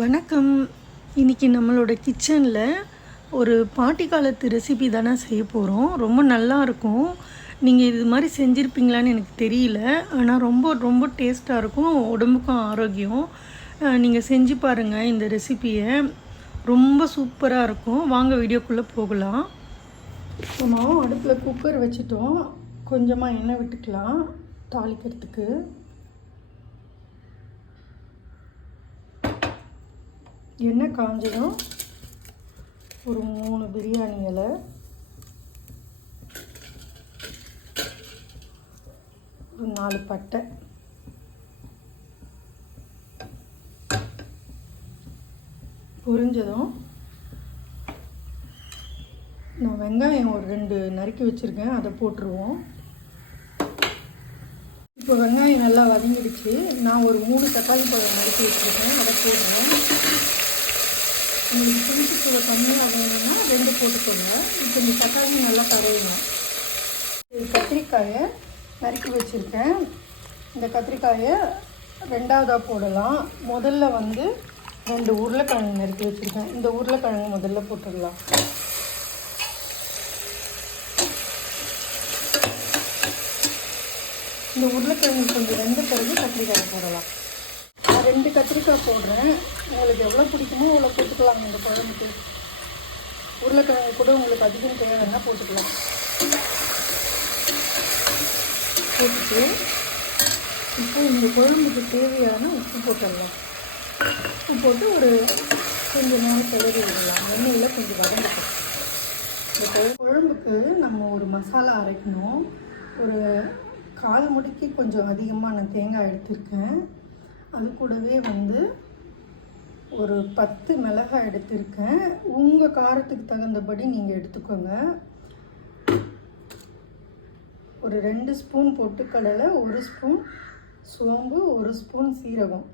வணக்கம். இன்றைக்கி நம்மளோட கிச்சனில் ஒரு பாட்டி காலத்து ரெசிபி தானே செய்ய போகிறோம். ரொம்ப நல்லாயிருக்கும். நீங்கள் இது மாதிரி செஞ்சுருப்பீங்களான்னு எனக்கு தெரியல. ஆனால் ரொம்ப ரொம்ப டேஸ்ட்டாக இருக்கும், உடம்புக்கும் ஆரோக்கியம். நீங்கள் செஞ்சு பாருங்கள் இந்த ரெசிப்பியை. ரொம்ப சூப்பராக இருக்கும். வாங்க வீடியோக்குள்ளே போகலாம். நம்ம அடுப்பில் குக்கர் வச்சுட்டோம். கொஞ்சமாக எண்ணெய் விட்டுக்கலாம் தாளிக்கிறதுக்கு. எண்ணெய் காஞ்சதும் ஒரு 3 பிரியாணி இலை, ஒரு 4 பட்டை, பொரிஞ்சதும் நான் வெங்காயம் ஒரு 2 நறுக்கி வச்சுருக்கேன், அதை போட்டுருவோம். இப்போ வெங்காயம் நல்லா வதங்கிடுச்சு. நான் ஒரு 3 தக்காளி பழம் நறுக்கி வச்சுருக்கேன், அதை போடுறேன். உங்களுக்கு புளிப்புக்குள்ள கம்மியாக வேணும்னா 2 போட்டுக்கோங்க. இப்போ இந்த தக்காளி நல்லா கரையணும். கத்திரிக்காயை நறுக்கி வச்சுருக்கேன். இந்த கத்திரிக்காயை 2வதாக போடலாம். முதல்ல 2 உருளைக்கிழங்கு நறுக்கி வச்சுருக்கேன். இந்த உருளைக்கிழங்கு முதல்ல போட்டுடலாம். இந்த உருளைக்கிழங்கு கொஞ்சம் வெந்த பிறகு கத்திரிக்காய் போடலாம். நான் 2 கத்திரிக்காய் போடுறேன். உங்களுக்கு எவ்வளோ பிடிக்குமோ அவ்வளோ போட்டுக்கலாம். இந்த குழம்புக்கு உருளைக்கிழங்கு கூட உங்களுக்கு அதிகம் தேவைன்னா போட்டுக்கலாம். போட்டுட்டு இப்போ இந்த குழம்புக்கு தேவையான உப்பு போட்டுடலாம். உப்பு போட்டு ஒரு கொஞ்சம் நேரம் கிளறி விடலாம். எண்ணெயில் கொஞ்சம் வதங்கட்டும். இந்த குழம்புக்கு நம்ம ஒரு மசாலா அரைக்கணும். ஒரு 1/4 முடிக்கு கொஞ்சம் அதிகமாக நான் தேங்காய் எடுத்திருக்கேன். அது கூடவே ஒரு 10 மிளகாய் எடுத்திருக்கேன். உங்கள் காரத்துக்கு தகுந்தபடி நீங்கள் எடுத்துக்கோங்க. ஒரு 2 ஸ்பூன் பொட்டுக்கடலை, 1 ஸ்பூன் சோம்பு, 1 ஸ்பூன் சீரகம்.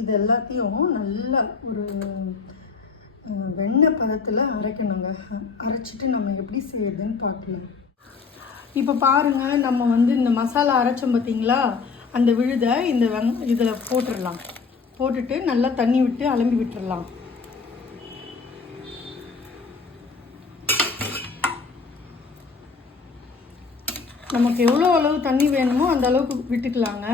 இது எல்லாத்தையும் நல்லா ஒரு வெண்ணெய் பதத்தில் அரைக்கணுங்க. அரைச்சிட்டு நம்ம எப்படி செய்யுதுன்னு பார்க்கலாம். இப்போ பாருங்கள், நம்ம இந்த மசாலா அரைச்சோம் பார்த்தீங்களா, அந்த விழுதை இந்த இதில் போட்டுடலாம். போட்டுட்டு நல்லா தண்ணி விட்டு அலம்பி விட்டுடலாம். நமக்கு எவ்வளோ அளவு தண்ணி வேணுமோ அந்த அளவுக்கு விட்டுக்கலாங்க.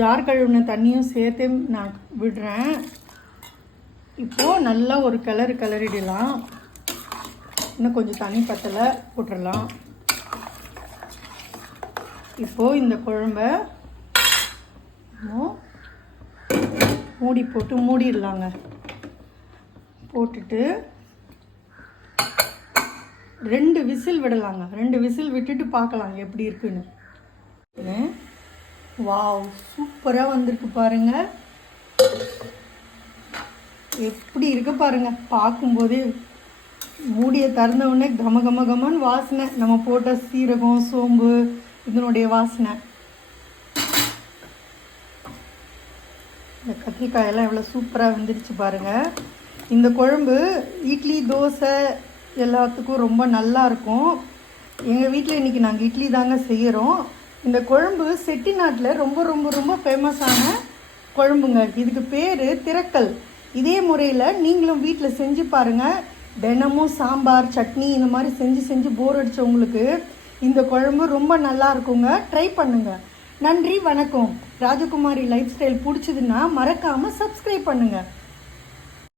ஜார் கழுவின தண்ணியும் சேர்த்து நான் விடுறேன். இப்போது நல்லா ஒரு கிளறிடலாம். இன்னும் கொஞ்சம் தண்ணி பத்தலை, போட்டுடலாம். இப்போது இந்த குழம்ப மூடி போட்டு மூடிடலாங்க. போட்டுட்டு 2 விசில் விடலாங்க. 2 விசில் விட்டுட்டு பார்க்கலாம் எப்படி இருக்குன்னு. வாவ், சூப்பராக வந்திருக்கு பாருங்கள். எப்படி இருக்கு பாருங்கள். பார்க்கும்போதே மூடியை திறந்த உடனே கமன்னு வாசனை. நம்ம போட்ட சீரகம், சோம்பு இதனுடைய வாசனை. இந்த கத்திரிக்காயெல்லாம் எவ்வளோ சூப்பராக வந்துடுச்சு பாருங்கள். இந்த குழம்பு இட்லி, தோசை எல்லாத்துக்கும் ரொம்ப நல்லாயிருக்கும். எங்கள் வீட்டில் இன்றைக்கி நாங்கள் இட்லி தாங்க செய்கிறோம். இந்த குழம்பு செட்டிநாட்டில் ரொம்ப ரொம்ப ரொம்ப ஃபேமஸான குழம்புங்க. இதுக்கு பேர் திரக்கல். இதே முறையில் நீங்களும் வீட்டில் செஞ்சு பாருங்கள். தினமும் சாம்பார், சட்னி இந்த மாதிரி செஞ்சு போர் அடித்தவங்களுக்கு இந்த குழம்பு ரொம்ப நல்லா இருக்குங்க. ட்ரை பண்ணுங்கள். நன்றி, வணக்கம். ராஜகுமாரி லைஃப் ஸ்டைல் பிடிச்சதுன்னா மறக்காமல் சப்ஸ்கிரைப் பண்ணுங்கள்.